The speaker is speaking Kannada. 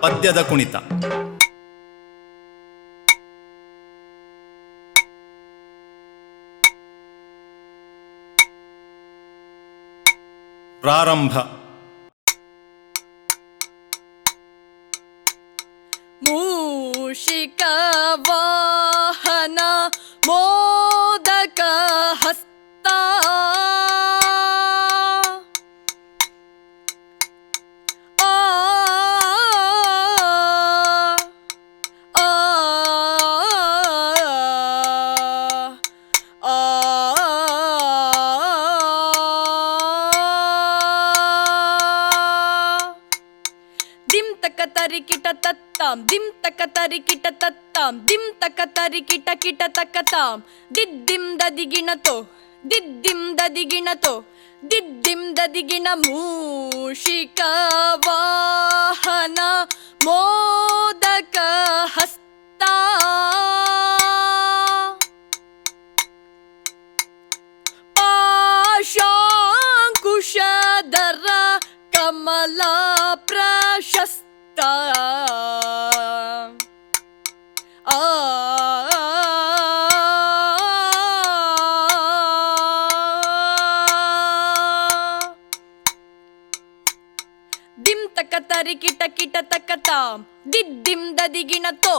ಪದ್ಯದ ಕುಣಿತ. ಪ್ರಾರಂಭ. ಮೂಷಿಕ ತಕ ತರಿ ಕಿಟ ತತ್ತಾಂ ದಿಂ ತಕ ತರಿ ಕಿಟ ತತ್ತಾಂ ದಿಂ ತಕ ತರಿ ಕಿಟ ಕಿಟ ತಕ ತಾಂ. ದಿದ್ದಿಂ ದದಿಗಿಣತೋ ದಿದ್ದಿಂ ದದಿಗಿಣತೋ ದಿದ್ದಿಂ ದದಿಗಿಣ ಮೂಷಿಕ ವಾಹನ ಮೋದಕ ಹಸ್ತ. ಪಾಶಾಂಕುಶಧರ ಕಮಲ ಪ್ರಶಸ್ತ. ಆ ದಿಂ ತಕ ತರಿ ಕಿಟ ಕಿಟ ತಕ್ಕ ತಾಂ ದಿದ್ದಿಂ ದದಿಗಿಣ ತೋ